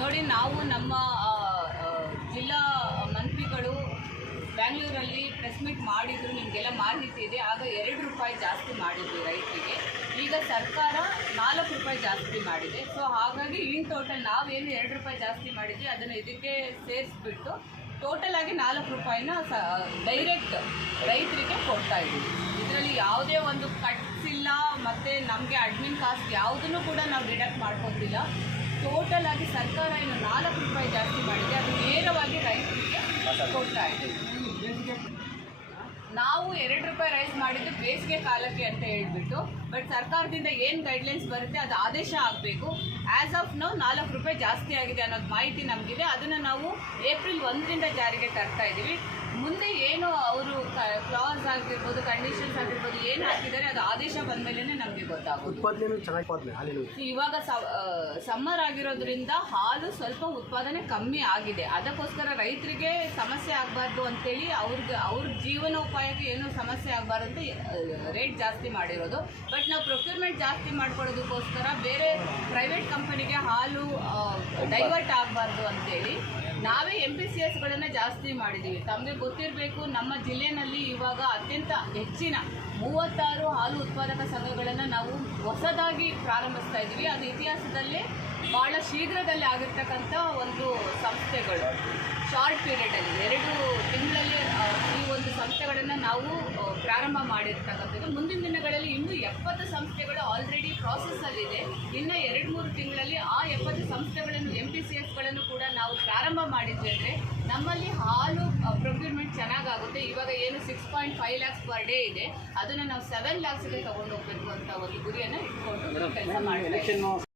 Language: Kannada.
ನೋಡಿ, ನಾವು ನಮ್ಮ ಜಿಲ್ಲಾ ಮಂತ್ರಿಗಳು ಬ್ಯಾಂಗ್ಳೂರಲ್ಲಿ ಪ್ರೆಸ್ ಮೀಟ್ ಮಾಡಿದ್ರು. ನಿಮಗೆಲ್ಲ ಮಾಹಿತಿ ಇದೆ. ಆಗ ಎರಡು ರೂಪಾಯಿ ಜಾಸ್ತಿ ಮಾಡಿದ್ರು ರೈತರಿಗೆ. ಈಗ ಸರ್ಕಾರ ನಾಲ್ಕು ರೂಪಾಯಿ ಜಾಸ್ತಿ ಮಾಡಿದೆ. ಸೊ ಹಾಗಾಗಿ ಇನ್ ಟೋಟಲ್ ನಾವೇನು ಎರಡು ರೂಪಾಯಿ ಜಾಸ್ತಿ ಮಾಡಿದ್ವಿ. ಅದನ್ನು ಇದಕ್ಕೆ ಸೇರಿಸ್ಬಿಟ್ಟು ಟೋಟಲ್ ಆಗಿ ನಾಲ್ಕು ರೂಪಾಯಿನ ಸ ಡೈರೆಕ್ಟ್ ರೈತರಿಗೆ ಕೊಡ್ತಾ ಇದ್ದೀವಿ. ಇದರಲ್ಲಿ ಯಾವುದೇ ಒಂದು ಕಟ್ಸ್ ಇಲ್ಲ. ಮತ್ತು ನಮಗೆ ಅಡ್ಮಿನ್ ಕಾಸ್ಟ್ ಯಾವುದನ್ನು ಕೂಡ ನಾವು ಡಿಡಕ್ಟ್ ಮಾಡ್ಕೊತಿಲ್ಲ. ಟೋಟಲ್ ಆಗಿ ಸರ್ಕಾರ ಏನು ನಾಲ್ಕು ರೂಪಾಯಿ ಜಾಸ್ತಿ ಮಾಡಿದೆ. ಅದು ನೇರವಾಗಿ ರೈತರಿಗೆ ಕೊಡ್ತಾ ಇದೆ. ನಾವು ಎರಡು ರೂಪಾಯಿ ರೈಸ್ ಮಾಡಿದ್ದು ಬೇಸಿಗೆ ಕಾಲಕ್ಕೆ ಅಂತ ಹೇಳ್ಬಿಟ್ಟು, ಬಟ್ ಸರ್ಕಾರದಿಂದ ಏನು ಗೈಡ್ಲೈನ್ಸ್ ಬರುತ್ತೆ ಅದು ಆದೇಶ ಆಗಬೇಕು. ಆ್ಯಸ್ ಆಫ್ ನೋ ನಾಲ್ಕು ರೂಪಾಯಿ ಜಾಸ್ತಿ ಆಗಿದೆ ಅನ್ನೋದು ಮಾಹಿತಿ ನಮಗಿದೆ. ಅದನ್ನು ನಾವು ಏಪ್ರಿಲ್ ಒಂದರಿಂದ ಜಾರಿಗೆ ತರ್ತಾ ಇದ್ದೀವಿ ಮುಂದೆ ಏನು ಅವರು ಆಗಿರ್ಬೋದು ಕಂಡೀಷನ್ಸ್ ಆಗಿರ್ಬೋದು ಏನು ಹಾಕಿದ್ದಾರೆ ಅದು ಆದೇಶ ಬಂದ ಮೇಲೆ ನಮಗೆ ಉತ್ಪಾದನೆ ಹಾಲಿನ. ಇವಾಗ ಸಮ್ಮರ್ ಆಗಿರೋದ್ರಿಂದ ಹಾಲು ಸ್ವಲ್ಪ ಉತ್ಪಾದನೆ ಕಮ್ಮಿ ಆಗಿದೆ. ಅದಕ್ಕೋಸ್ಕರ ರೈತರಿಗೆ ಸಮಸ್ಯೆ ಆಗ್ಬಾರ್ದು ಅಂತೇಳಿ ಅವ್ರಿಗೆ ಅವ್ರ ಜೀವನೋಪಾಯಕ್ಕೆ ಏನು ಸಮಸ್ಯೆ ಆಗ್ಬಾರ್ದು ಅಂತ ರೇಟ್ ಜಾಸ್ತಿ ಮಾಡಿರೋದು. ಬಟ್ ನಾವು ಪ್ರೊಕ್ಯೂರ್ಮೆಂಟ್ ಜಾಸ್ತಿ ಮಾಡ್ಕೊಳ್ಳೋದಕ್ಕೋಸ್ಕರ ಬೇರೆ ಪ್ರೈವೇಟ್ ಕಂಪನಿಗೆ ಹಾಲು ಡೈವರ್ಟ್ ಆಗಬಾರ್ದು ಅಂತೇಳಿ ನಾವೇ ಎಂ ಪಿ ಸಿ ಎಸ್ಗಳನ್ನು ಜಾಸ್ತಿ ಮಾಡಿದ್ದೀವಿ ತಮಗೆ ಗೊತ್ತಿರಬೇಕು, ನಮ್ಮ ಜಿಲ್ಲೆಯಲ್ಲಿ ಇವಾಗ ಅತ್ಯಂತ ಹೆಚ್ಚಿನ ಮೂವತ್ತಾರು ಹಾಲು ಉತ್ಪಾದಕ ಸಂಘಗಳನ್ನು ನಾವು ಹೊಸದಾಗಿ ಪ್ರಾರಂಭಿಸ್ತಾ ಇದ್ದೀವಿ. ಅದು ಇತಿಹಾಸದಲ್ಲೇ ಭಾಳ ಶೀಘ್ರದಲ್ಲಿ ಆಗಿರ್ತಕ್ಕಂಥ ಒಂದು ಸಂಸ್ಥೆಗಳು. ಶಾರ್ಟ್ ಪೀರಿಯಡಲ್ಲಿ ಎರಡು ತಿಂಗಳಲ್ಲಿ ಈ ಒಂದು ಸಂಸ್ಥೆಗಳನ್ನು ನಾವು ಪ್ರಾರಂಭ ಮಾಡಿರ್ತಕ್ಕಂಥದ್ದು. ಮುಂದಿನ ದಿನಗಳಲ್ಲಿ ಇನ್ನೂ ಎಪ್ಪತ್ತು ಸಂಸ್ಥೆಗಳು ಆಲ್ರೆಡಿ ಪ್ರಾಸೆಸ್ಸಲ್ಲಿದೆ ಇನ್ನು ಎರಡು ಮೂರು ತಿಂಗಳಲ್ಲಿ ಆ ಎಪ್ಪತ್ತು ಸಂಸ್ಥೆಗಳನ್ನು ಎಂ ಪಿ ಸಿ ಎಫ್ಗಳನ್ನು ಕೂಡ ನಾವು ಪ್ರಾರಂಭ ಮಾಡಿದ್ವಿ ಅಂದರೆ ನಮ್ಮಲ್ಲಿ ಹಾಲು ಪ್ರೊಕ್ಯೂರ್ಮೆಂಟ್ ಚೆನ್ನಾಗಾಗುತ್ತೆ. ಇವಾಗ ಏನು six point five lakhs per day ಇದೆ. ಅದನ್ನು ನಾವು ಸೆವೆನ್ ಲ್ಯಾಕ್ಸ್ಗೆ ತಗೊಂಡು ಹೋಗ್ಬೇಕು ಅಂತ ಒಂದು ಗುರಿಯನ್ನು ಇಟ್ಕೊಂಡು ಕೆಲಸ ಮಾಡ್ತಾ ಇದ್ದೀವಿ.